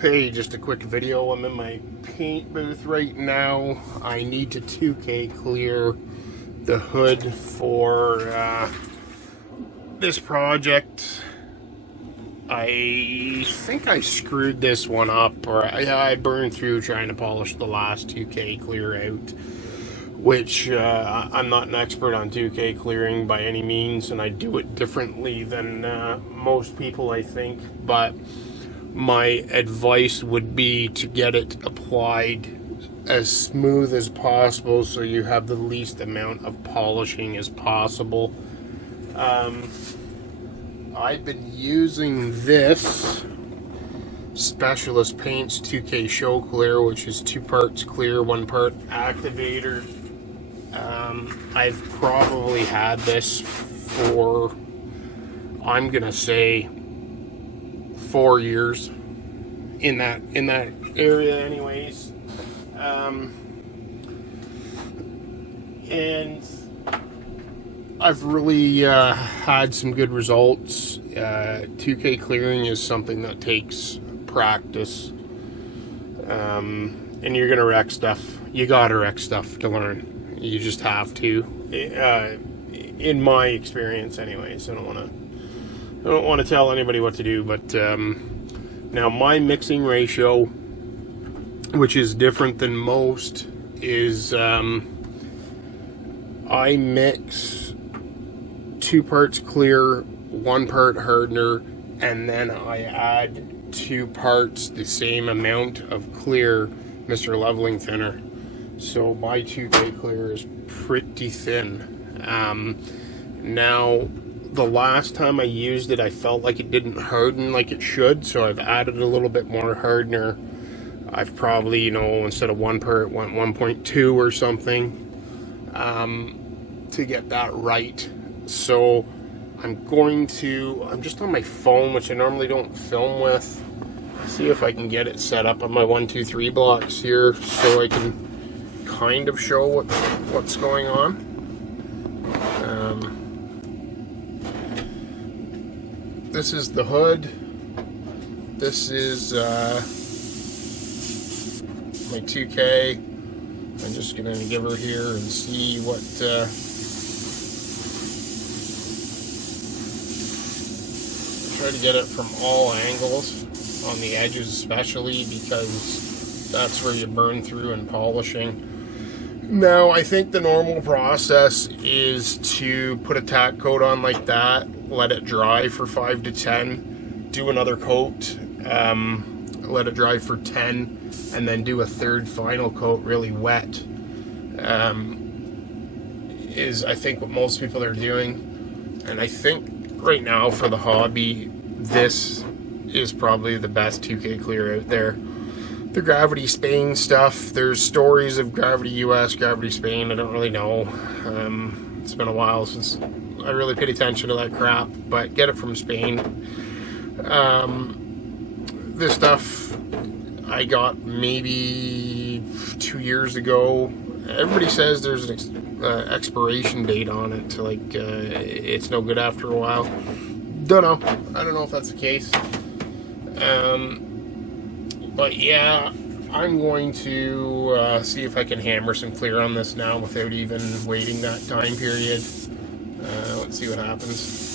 Hey, just a quick video. I'm in my paint booth right now. I need to 2K clear the hood for this project. I think I screwed this one up, or I burned through trying to polish the last 2K clear out, which I'm not an expert on 2K clearing by any means, and I do it differently than most people, I think, but my advice would be to get it applied as smooth as possible so you have the least amount of polishing as possible. I've been using this Specialist Paints 2K Show Clear, which is 2 parts clear, 1 part activator. I've probably had this for, I'm gonna say, 4 years in that area anyways, and I've really had some good results. 2K clearing is something that takes practice, and you're gonna wreck stuff. You gotta wreck stuff to learn. You just have to, in my experience anyways. I don't want to tell anybody what to do, but now my mixing ratio, which is different than most, is I mix 2 parts clear, 1 part hardener, and then I add 2 parts the same amount of clear Mr. Leveling Thinner. So my 2K clear is pretty thin. Now, the last time I used it, I felt like it didn't harden like it should, so I've added a little bit more hardener. I've probably, instead of 1 part, went 1.2 or something, to get that right. So I'm just on my phone, which I normally don't film with, see if I can get it set up on my 1, 2, 3 blocks here so I can kind of show what's going on. This is the hood. This is my 2K. I'm just going to give her here and see what try to get it from all angles, on the edges especially, because that's where you burn through in polishing. Now, I think the normal process is to put a tack coat on like that, let it dry for 5 to 10, do another coat, let it dry for 10, and then do a 3rd final coat really wet, is I think what most people are doing. And I think right now for the hobby, this is probably the best 2K clear out there. The Gravity Spain stuff, there's stories of Gravity US, Gravity Spain, I don't really know. It's been a while since I really paid attention to that crap, but get it from Spain. This stuff I got maybe 2 years ago. Everybody says there's an expiration date on it, like it's no good after a while. Don't know. I don't know if that's the case. But yeah, I'm going to see if I can hammer some clear on this now without even waiting that time period. Let's see what happens.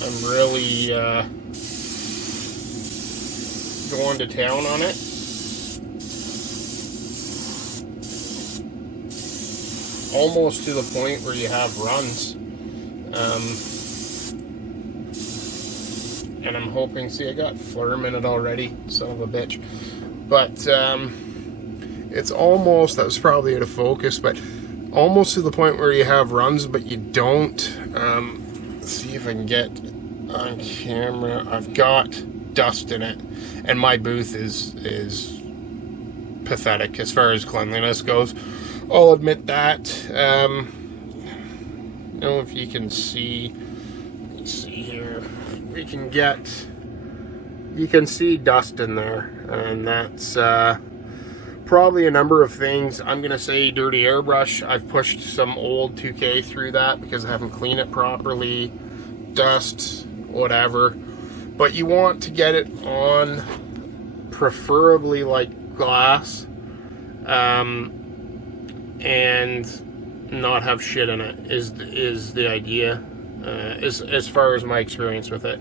I'm really going to town on it. Almost to the point where you have runs. And I'm hoping, see, I got Flurm in it already, son of a bitch. But it's almost, that was probably out of focus, but almost to the point where you have runs, but you don't. Let's see if I can get on camera. I've got dust in it, and my booth is pathetic as far as cleanliness goes. I'll admit that. I don't know if you can see. Let's see here. You can see dust in there, and that's probably a number of things. I'm gonna say dirty airbrush. I've pushed some old 2K through that because I haven't cleaned it properly, dust, whatever. But you want to get it on preferably like glass, and not have shit in it is the idea, as far as my experience with it.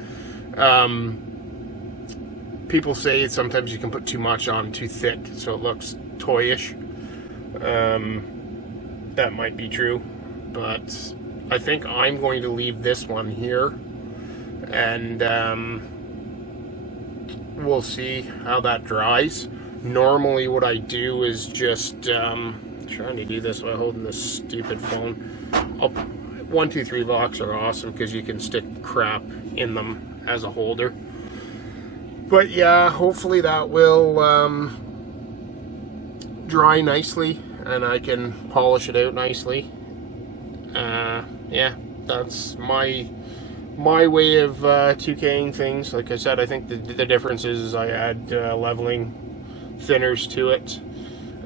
People say sometimes you can put too much on too thick, so it looks toyish. That might be true, but I think I'm going to leave this one here, and we'll see how that dries. Normally what I do is just trying to do this while holding this stupid phone. 1, 2, 3 blocks are awesome because you can stick crap in them as a holder. But yeah, hopefully that will dry nicely and I can polish it out nicely. Yeah, that's my way of 2K'ing things. Like I said, I think the difference is I add leveling thinners to it,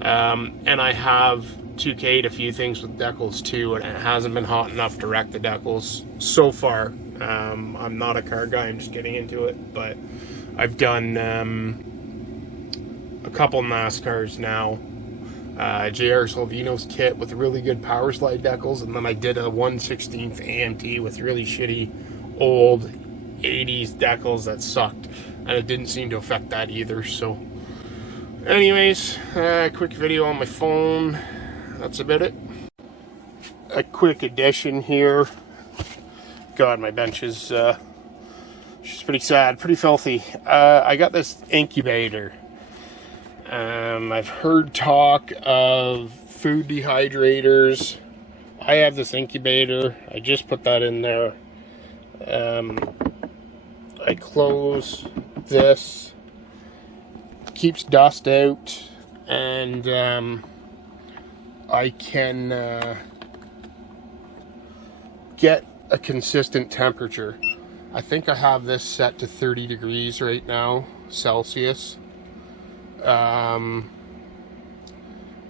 and I have 2K'd a few things with decals too, and it hasn't been hot enough to wreck the decals so far. I'm not a car guy, I'm just getting into it, but I've done a couple NASCARs now. JR Salvino's kit with really good power slide decals, and then I did a 1/16 AMT with really shitty old 80s decals that sucked, and it didn't seem to affect that either. So anyways, quick video on my phone, that's about it. A quick addition here. God, my bench is she's pretty sad, pretty filthy. I got this incubator. I've heard talk of food dehydrators. I have this incubator. I just put that in there. I close this, keeps dust out, and I can get a consistent temperature. I think I have this set to 30 degrees right now, Celsius.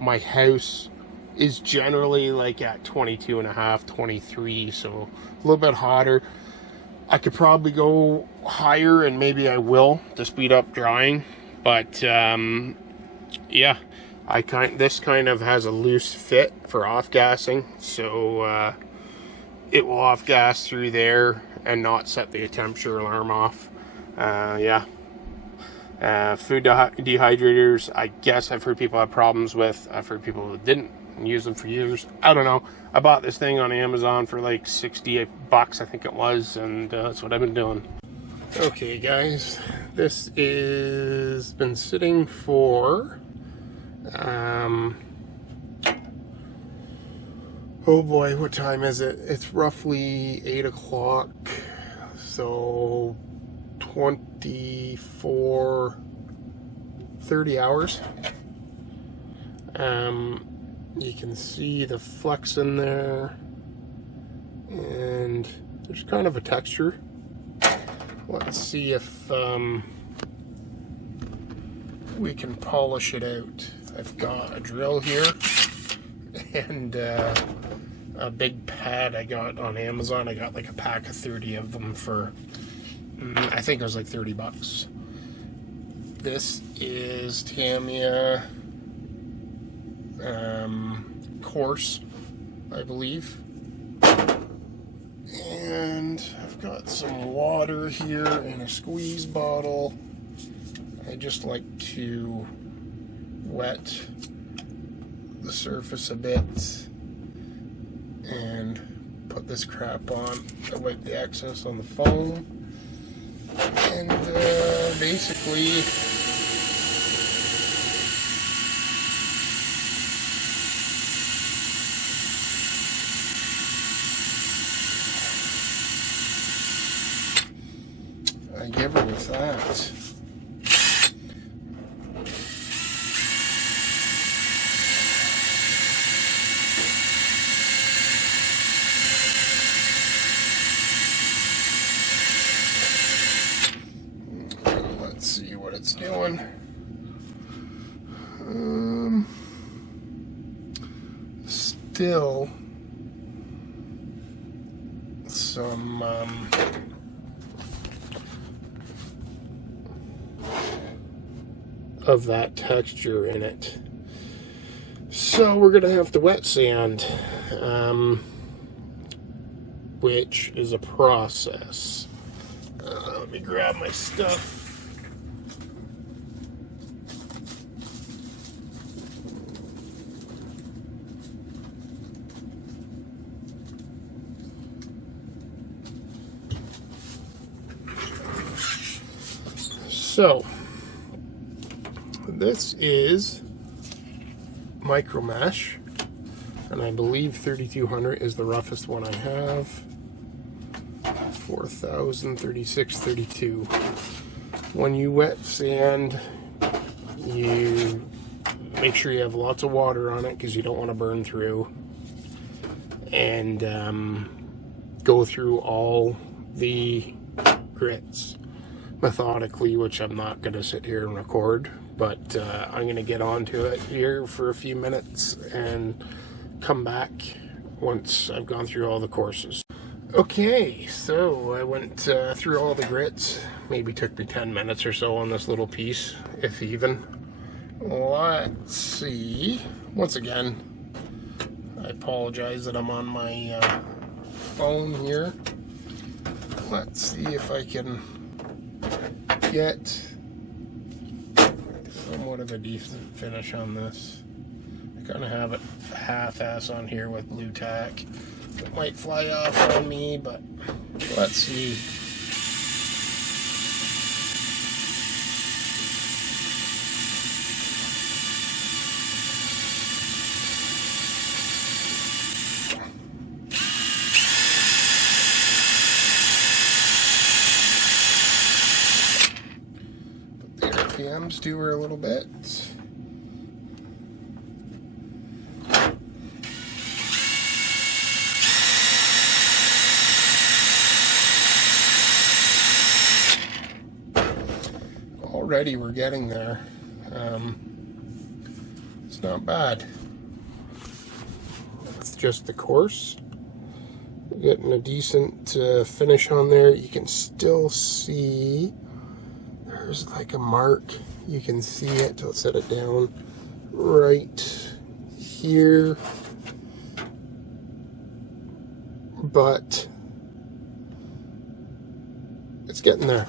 My house is generally like at 22.5, 23, so a little bit hotter. I could probably go higher, and maybe I will to speed up drying, but yeah, this kind of has a loose fit for off-gassing, so it will off-gas through there and not set the temperature alarm off. Yeah. Food dehydrators, I guess I've heard people have problems with. I've heard people who didn't use them for years. I don't know. I bought this thing on Amazon for like 60 bucks, I think it was, and that's what I've been doing. Okay guys, this is been sitting for oh boy, what time is it? It's roughly 8 o'clock, so 30 hours. You can see the flex in there, and there's kind of a texture. Let's see if we can polish it out. I've got a drill here and a big pad I got on Amazon. I got like a pack of 30 of them for I think it was like 30 bucks. This is Tamiya coarse, I believe. And I've got some water here in a squeeze bottle. I just like to wet the surface a bit and put this crap on. I wipe the excess on the foam. And basically I give her with that. Let's see what it's doing. still some of that texture in it. So we're gonna have to wet sand, which is a process. Let me grab my stuff. So this is micro mesh, and I believe 3200 is the roughest one I have. 4000, 36, 32. When you wet sand, you make sure you have lots of water on it because you don't want to burn through, and go through all the grits methodically, which I'm not going to sit here and record, but I'm going to get onto it here for a few minutes and come back once I've gone through all the courses. Okay, so I went through all the grits. Maybe took me 10 minutes or so on this little piece, if even. Let's see. Once again, I apologize that I'm on my phone here. Let's see if I can get somewhat of a decent finish on this. I kind of have it half-ass on here with blue tack. It might fly off on me, but let's see. Put the RPMs to her a little bit. Already we're getting there. It's not bad. It's just the course. We're getting a decent finish on there. You can still see there's like a mark. You can see it. I'll set it down right here. But it's getting there.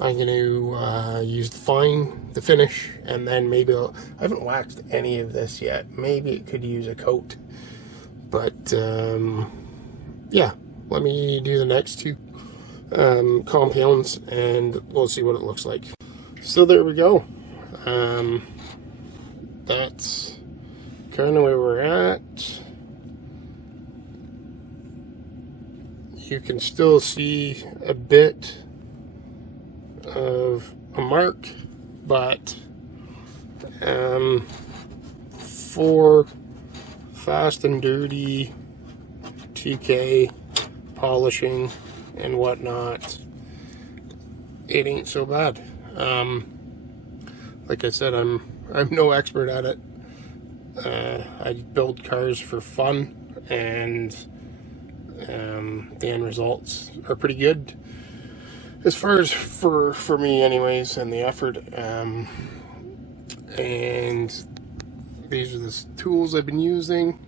I'm going to use the finish, and then maybe I haven't waxed any of this yet. Maybe it could use a coat. But, yeah, let me do the next two compounds, and we'll see what it looks like. So there we go. That's kind of where we're at. You can still see a bit of a mark, but for fast and dirty 2K polishing and whatnot, it ain't so bad. Like I said, I'm no expert at it. I build cars for fun, and the end results are pretty good. As far as for me anyways, and the effort, and these are the tools I've been using.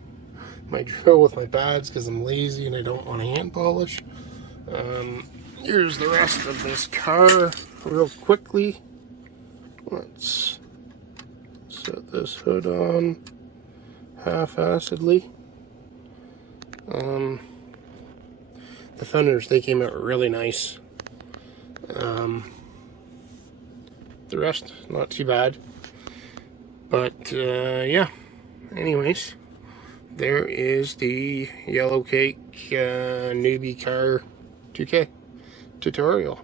My drill with my pads because I'm lazy and I don't want to hand polish. Here's the rest of this car real quickly. Let's set this hood on half-assedly. The fenders, they came out really nice. The rest, not too bad. But, yeah. Anyways, there is the Yellow Cake Newbie Car 2K tutorial.